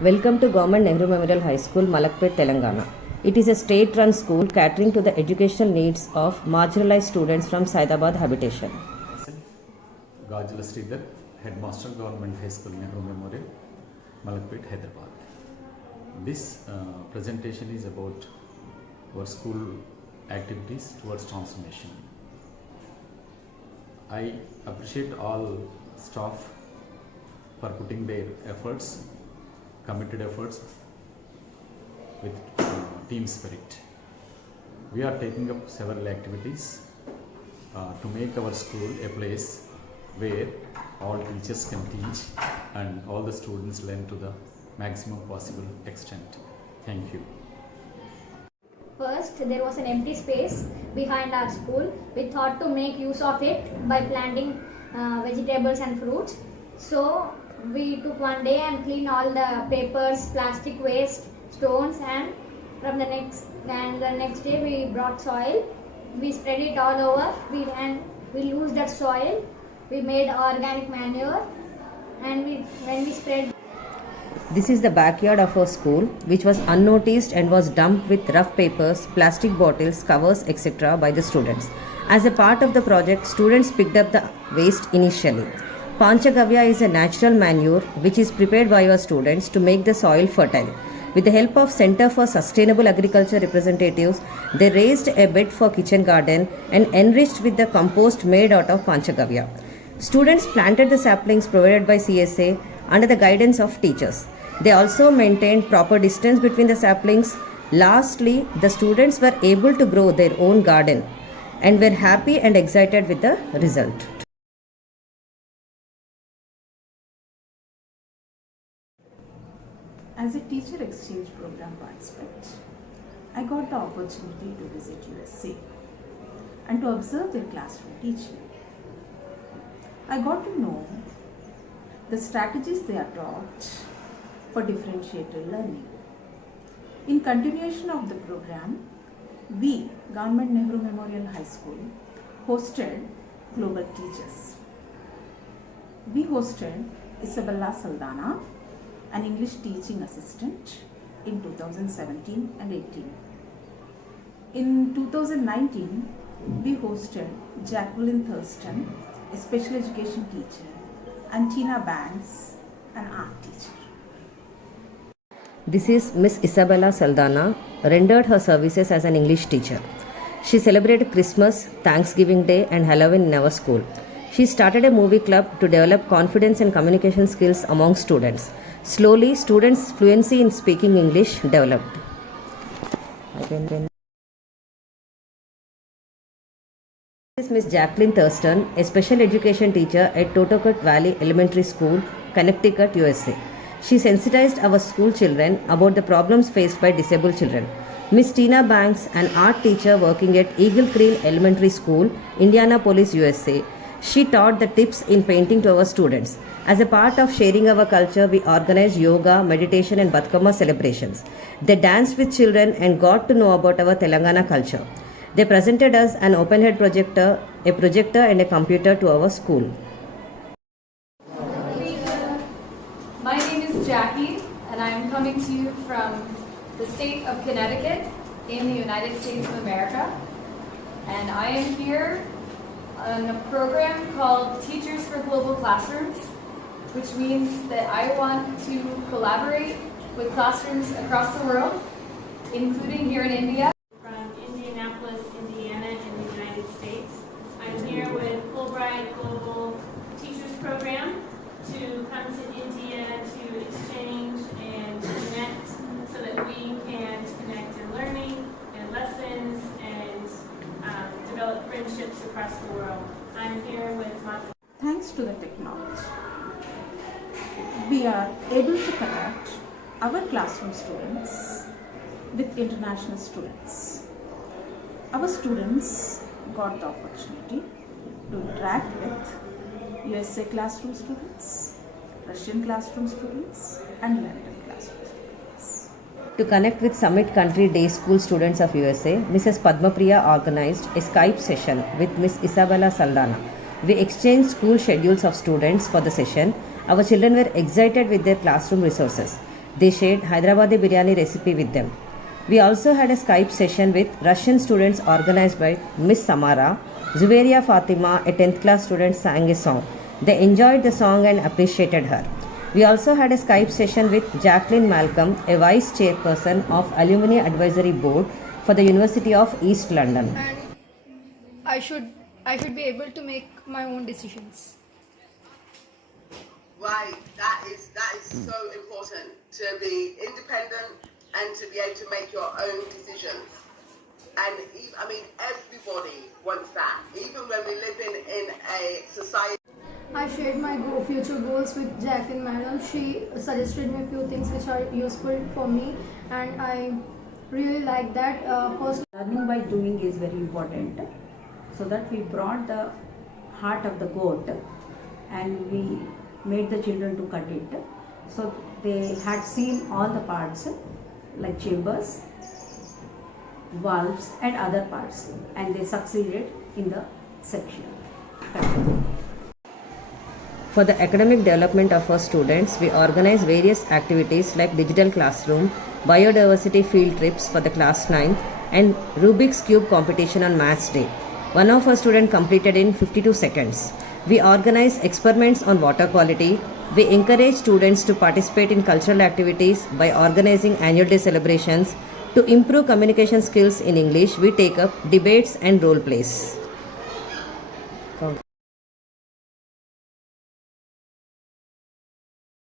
Welcome to Government Nehru Memorial High School, Malakpet, Telangana. It is a state-run school catering to the educational needs of marginalized students from Saidabad habitation. Myself, Gajula Sridhar, Headmaster, Government High School, Nehru Memorial, Malakpet, Hyderabad. This presentation is about our school activities towards transformation. I appreciate all staff for putting their efforts, committed efforts with team spirit. We are taking up several activities to make our school a place where all teachers can teach and all the students learn to the maximum possible extent. Thank you. First, there was an empty space behind our school. We thought to make use of it by planting vegetables and fruits. So we took one day and cleaned all the papers, plastic waste, stones, and from the next day we brought soil. We spread it all over. We used that soil. We made organic manure, and when we spread. This is the backyard of our school, which was unnoticed and was dumped with rough papers, plastic bottles, covers, etc. by the students. As a part of the project, students picked up the waste initially. Panchagavya is a natural manure which is prepared by our students to make the soil fertile. With the help of Center for Sustainable Agriculture representatives, they raised a bed for kitchen garden and enriched with the compost made out of Panchagavya. Students planted the saplings provided by CSA under the guidance of teachers. They also maintained proper distance between the saplings. Lastly, the students were able to grow their own garden and were happy and excited with the result. As a teacher exchange program participant, I got the opportunity to visit USA and to observe their classroom teaching. I got to know the strategies they adopt for differentiated learning. In continuation of the program, we, Government Nehru Memorial High School, hosted Global Teachers. We hosted Isabella Saldana, an English teaching assistant, in 2017 and 18. In 2019, we hosted Jacqueline Thurston, a special education teacher, and Tina Banks, an art teacher. This is Miss Isabella Saldana, rendered her services as an English teacher. She celebrated Christmas, Thanksgiving Day and Halloween in our school. She started a movie club to develop confidence and communication skills among students. Slowly, students' fluency in speaking English developed. This is Miss Jacqueline Thurston, a special education teacher at Totocut Valley Elementary School, Connecticut, USA. She sensitized our school children about the problems faced by disabled children. Miss Tina Banks, an art teacher working at Eagle Creel Elementary School, Indianapolis, USA. She taught the tips in painting to our students. As a part of sharing our culture, we organized yoga, meditation and Batkama celebrations. They danced with children and got to know about our Telangana culture. They presented us an open-head projector, a projector and a computer to our school. My name is Jackie, and I'm coming to you from the state of Connecticut in the United States of America. And I am here on a program called Teachers for Global Classrooms, which means that I want to collaborate with classrooms across the world, including here in India. From Indianapolis, Indiana in the United States. I'm here with Fulbright Global Teachers Program to come to India to exchange and connect so that we can connect in learning and lessons and develop friendships across the world. I'm here with my... Thanks to the technology, we are able to connect our classroom students with international students. Our students got the opportunity to interact with USA classroom students, Russian classroom students, and London classroom students. To connect with Summit Country Day School students of USA, Mrs. Padmapriya organized a Skype session with Miss Isabella Saldana. We exchanged school schedules of students for the session. Our children were excited with their classroom resources. They shared Hyderabadi biryani recipe with them. We also had a Skype session with Russian students organized by Miss Samara. Zuveria Fatima, a 10th class student, sang a song. They enjoyed the song and appreciated her. We also had a Skype session with Jacqueline Malcolm, a vice chairperson of Alumni Advisory Board for the University of East London. And I should be able to make my own decisions. Right, that is so important, to be independent and to be able to make your own decisions. And I mean, everybody wants that. Even when we live in a society. I shared my future goals with Jacqueline Madam. She suggested me a few things which are useful for me, and I really like that. First, Learning by doing is very important. So that we brought the heart of the goat and we made the children to cut it. So they had seen all the parts like chambers, valves and other parts, and they succeeded in the section. For the academic development of our students, we organize various activities like digital classroom, biodiversity field trips for the class 9th, and Rubik's Cube competition on Maths Day. One of our students completed in 52 seconds. We organize experiments on water quality. We encourage students to participate in cultural activities by organizing annual day celebrations. To improve communication skills in English, we take up debates and role plays.